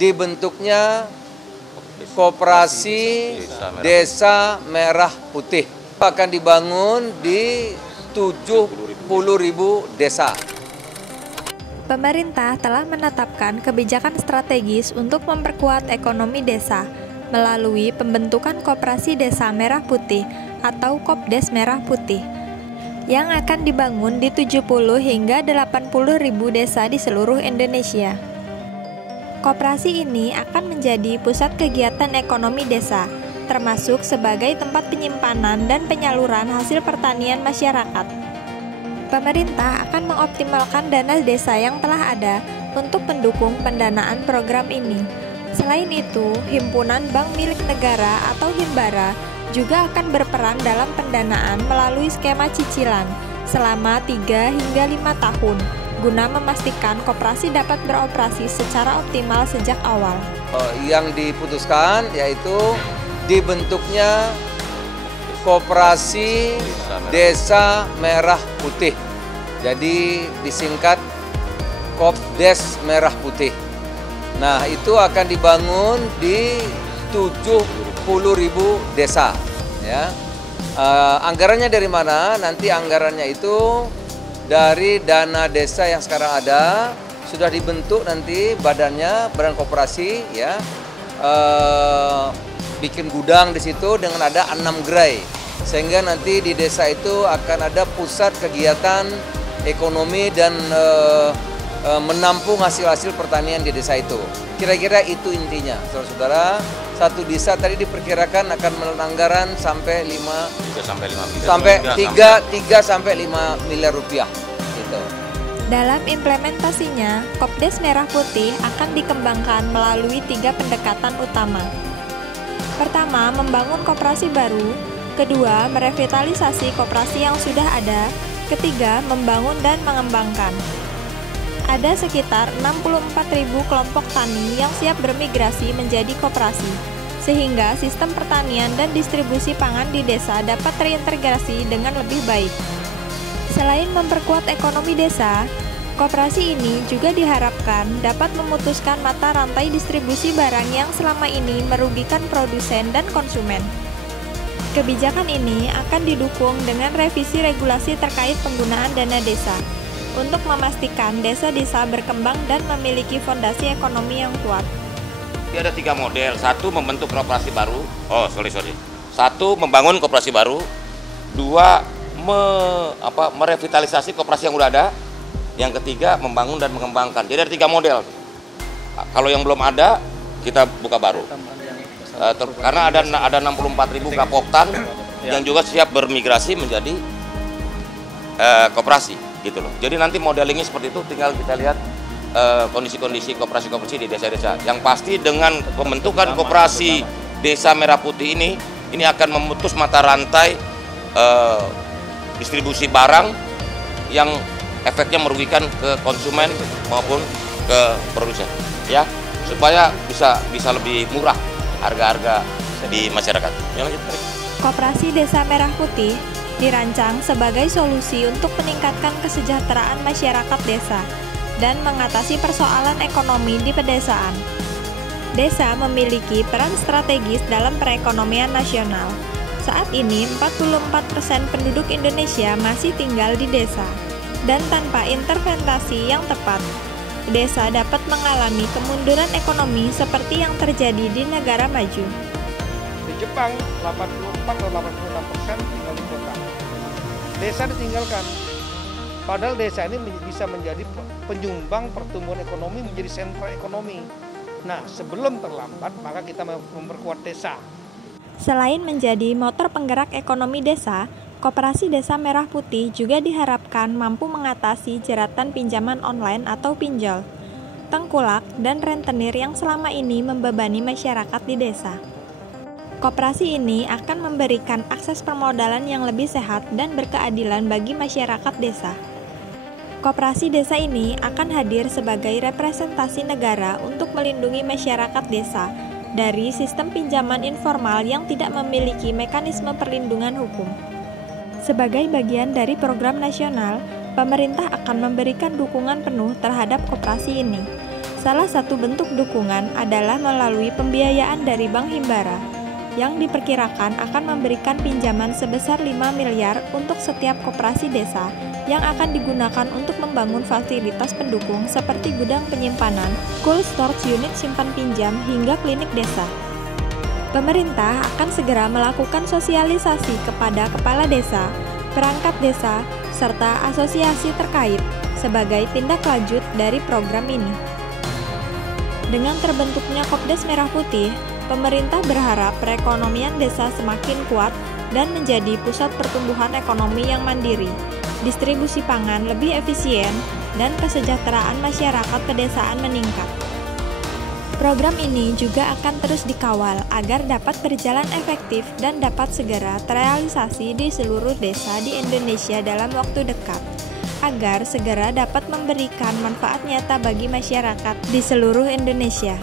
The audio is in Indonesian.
dibentuknya Koperasi Desa Merah Putih. Akan dibangun di 70.000 desa. Pemerintah telah menetapkan kebijakan strategis untuk memperkuat ekonomi desa melalui pembentukan Koperasi Desa Merah Putih atau Kopdes Merah Putih yang akan dibangun di 70 hingga 80.000 desa di seluruh Indonesia. Koperasi ini akan menjadi pusat kegiatan ekonomi desa, termasuk sebagai tempat penyimpanan dan penyaluran hasil pertanian masyarakat. Pemerintah akan mengoptimalkan dana desa yang telah ada untuk mendukung pendanaan program ini. Selain itu, Himpunan Bank Milik Negara atau Himbara juga akan berperan dalam pendanaan melalui skema cicilan selama 3 hingga 5 tahun, guna memastikan koperasi dapat beroperasi secara optimal sejak awal. Yang diputuskan yaitu dibentuknya Koperasi Desa Merah Putih. Jadi disingkat Kopdes Merah Putih. Nah, itu akan dibangun di 70.000 desa. Ya. Anggarannya dari mana? Nanti anggarannya itu dari dana desa yang sekarang ada, sudah dibentuk nanti badan koperasi, ya, bikin gudang di situ dengan ada 6 gerai, sehingga nanti di desa itu akan ada pusat kegiatan ekonomi dan menampung hasil-hasil pertanian di desa itu. Kira-kira itu intinya, saudara-saudara. Satu desa tadi diperkirakan akan menelan anggaran sampai 3-5 miliar rupiah. Gitu. Dalam implementasinya, Kopdes Merah Putih akan dikembangkan melalui 3 pendekatan utama. Pertama, membangun koperasi baru. Kedua, merevitalisasi koperasi yang sudah ada. Ketiga, membangun dan mengembangkan. Ada sekitar 64.000 kelompok tani yang siap bermigrasi menjadi koperasi, sehingga sistem pertanian dan distribusi pangan di desa dapat terintegrasi dengan lebih baik. Selain memperkuat ekonomi desa, koperasi ini juga diharapkan dapat memutuskan mata rantai distribusi barang yang selama ini merugikan produsen dan konsumen. Kebijakan ini akan didukung dengan revisi regulasi terkait penggunaan dana desa, untuk memastikan desa-desa berkembang dan memiliki fondasi ekonomi yang kuat. Ada 3 model. Satu, membentuk koperasi baru. Satu, membangun koperasi baru. 2, merevitalisasi koperasi yang udah ada. Yang ketiga, membangun dan mengembangkan. Jadi ada 3 model. Kalau yang belum ada, kita buka baru. Karena ada 64.000 kapoktan yang juga siap bermigrasi menjadi koperasi. Gitu loh. Jadi nanti modelingnya seperti itu, tinggal kita lihat kondisi-kondisi koperasi-koperasi di desa-desa. Yang pasti dengan pembentukan Koperasi Desa Merah Putih ini akan memutus mata rantai distribusi barang yang efeknya merugikan ke konsumen maupun ke produsen, ya, supaya bisa lebih murah harga-harga di masyarakat. Yang lanjut, Koperasi Desa Merah Putih dirancang sebagai solusi untuk meningkatkan kesejahteraan masyarakat desa dan mengatasi persoalan ekonomi di pedesaan. Desa memiliki peran strategis dalam perekonomian nasional. Saat ini, 44% penduduk Indonesia masih tinggal di desa, dan tanpa intervensi yang tepat, desa dapat mengalami kemunduran ekonomi seperti yang terjadi di negara maju. Di Jepang, 84-86% tinggal di kota. Desa ditinggalkan. Padahal desa ini bisa menjadi penyumbang pertumbuhan ekonomi, menjadi sentra ekonomi. Nah, sebelum terlambat, maka kita memperkuat desa. Selain menjadi motor penggerak ekonomi desa, Koperasi Desa Merah Putih juga diharapkan mampu mengatasi jeratan pinjaman online atau pinjol, tengkulak, dan rentenir yang selama ini membebani masyarakat di desa. Koperasi ini akan memberikan akses permodalan yang lebih sehat dan berkeadilan bagi masyarakat desa. Koperasi desa ini akan hadir sebagai representasi negara untuk melindungi masyarakat desa dari sistem pinjaman informal yang tidak memiliki mekanisme perlindungan hukum. Sebagai bagian dari program nasional, pemerintah akan memberikan dukungan penuh terhadap koperasi ini, Salah satu bentuk dukungan adalah melalui pembiayaan dari Bank Himbara, yang diperkirakan akan memberikan pinjaman sebesar 5 miliar untuk setiap koperasi desa yang akan digunakan untuk membangun fasilitas pendukung seperti gudang penyimpanan, cold storage unit simpan pinjam, hingga klinik desa. Pemerintah akan segera melakukan sosialisasi kepada kepala desa, perangkat desa, serta asosiasi terkait sebagai tindak lanjut dari program ini. Dengan terbentuknya Kopdes Merah Putih, pemerintah berharap perekonomian desa semakin kuat dan menjadi pusat pertumbuhan ekonomi yang mandiri, distribusi pangan lebih efisien, dan kesejahteraan masyarakat pedesaan meningkat. Program ini juga akan terus dikawal agar dapat berjalan efektif dan dapat segera terrealisasi di seluruh desa di Indonesia dalam waktu dekat, agar segera dapat memberikan manfaat nyata bagi masyarakat di seluruh Indonesia.